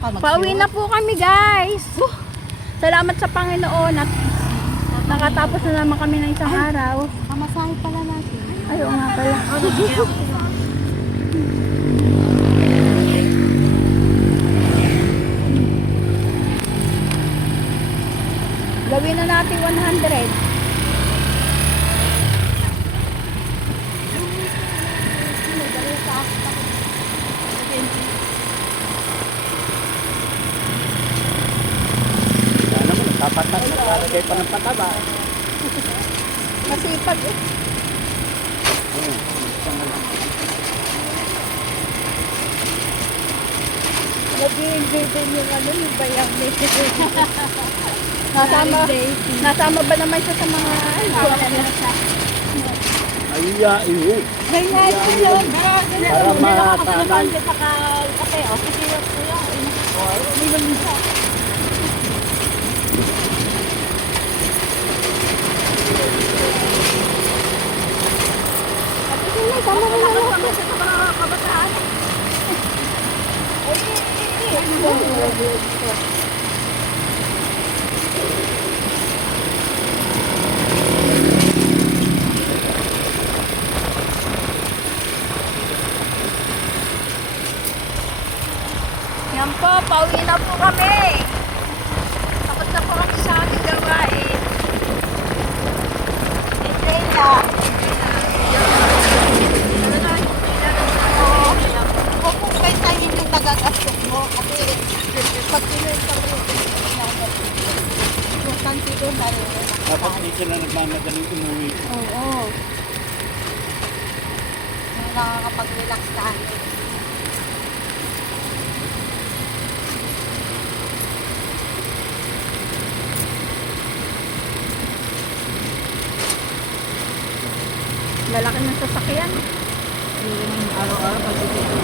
Pauwi na po kami, guys. Salamat sa Panginoon at nakatapos na naman kami ng isang araw. Pamasahe pala natin. Ayaw nga pala. Gawin na natin 100. Papatak na lalagay pa ng pataba. Masipag eh. Nag-i-enjoy din yung ano, yung bayang eh. Nasama ba naman siya sa mga Ayya, iyo. Ganyan yun. Para matanay. Kape, o. Kasi yung kuya, uminom siya. Sama mo naman kami sa mga kabataan. Yan po, pauwi na po kami. Takot na po kami sa aming gawain. Enjoy lang. Huwag mong kaisahin yung nagagastos mo. Kasi pag pinunta mo yung kanti doon na rin. Dapat hindi sila nagmamadaling umuwi. Oo. Yung nakakapag-relax ka. Lalaki ng sasakyan. Araw-araw pag dito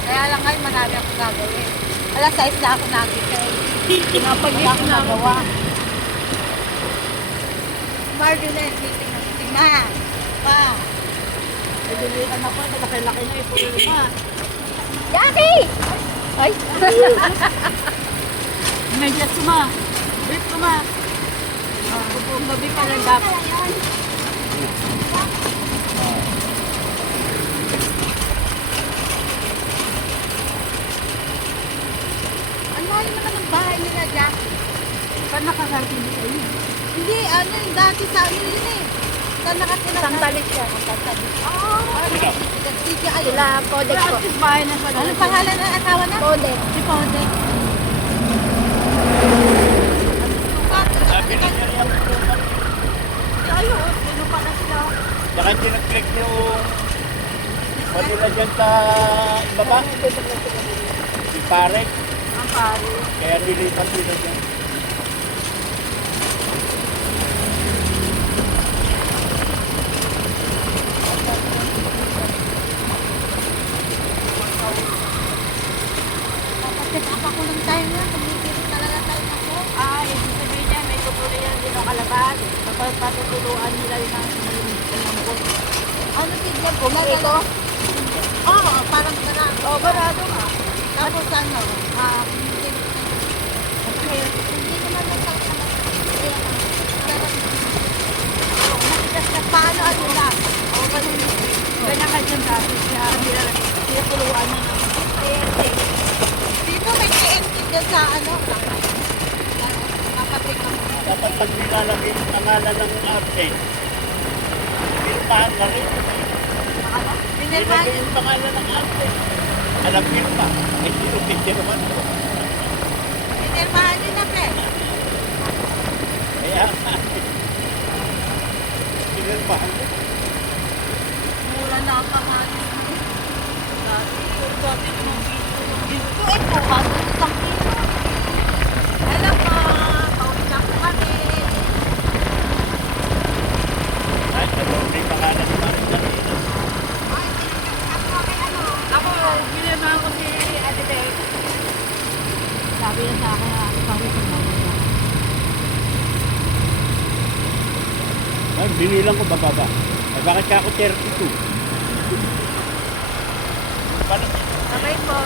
Kaya lang ngayon marami akong gagawin. Alas 6 na ako nakikita. Napag-isip na ako. Marjorie, meeting na meeting na. Pa. Nagulutan ako, malaki-laki na ito pa. Jackie! Ay! Medyo suma. Wait suma. Kung gabi pa lang dapat. Ang mahal mo naman bahay nila, Jack. Saan nakasartin mo kayo? Hindi, ano yung dati sa amin yun eh. Saan nakatira na? Santalit siya. Sila Kodex po. bahay na pala. Anong pangalan ng asawa na? Kodex. Si Pode. Sabi ni Miriam, Ayo, sino pala sila? saka tinag-click yung kanila dyan sa baba. Si Parek. Ang pari. Kaya nilipat sila dyan. Check up ako ng time na. Tumitirin talaga tayo ako. Ibig sabihin niya, may tutuloy yan din ang kalabas. Tapos patutuluan nila yung lambot. Ano tignan ko? Ito? Oo, parang sarado. Oo, barado nga. Tapos ano? Hindi naman masakit naman. Paano ano lang? Oo, ganyan ka dyan dati. Kaya tinutuluan na ng dito may TNT dyan sa ano? Kapatid ko. Dapat pag nilalagay yung pangalan ng update, pintahan na rin. Pinirmahan Nilagay yung pangalan ng update. Alam mo yun pa. Ay, sinupindi naman ko. din na, pre. Kaya, pinirmahan ko. Mura na ang pangalan. Dati naman dito. Ito, kaso isang kilo. Alam mo, pauwi na po kami. Ay, may pangalan pa rin kanina. Ako, ginagawa ko si Ate Tek. Sabi niya sa akin, ikaw rin sa mga. Ay, binilang ko bababa. Ay, bakit ka ako 32? Paano? Bye po.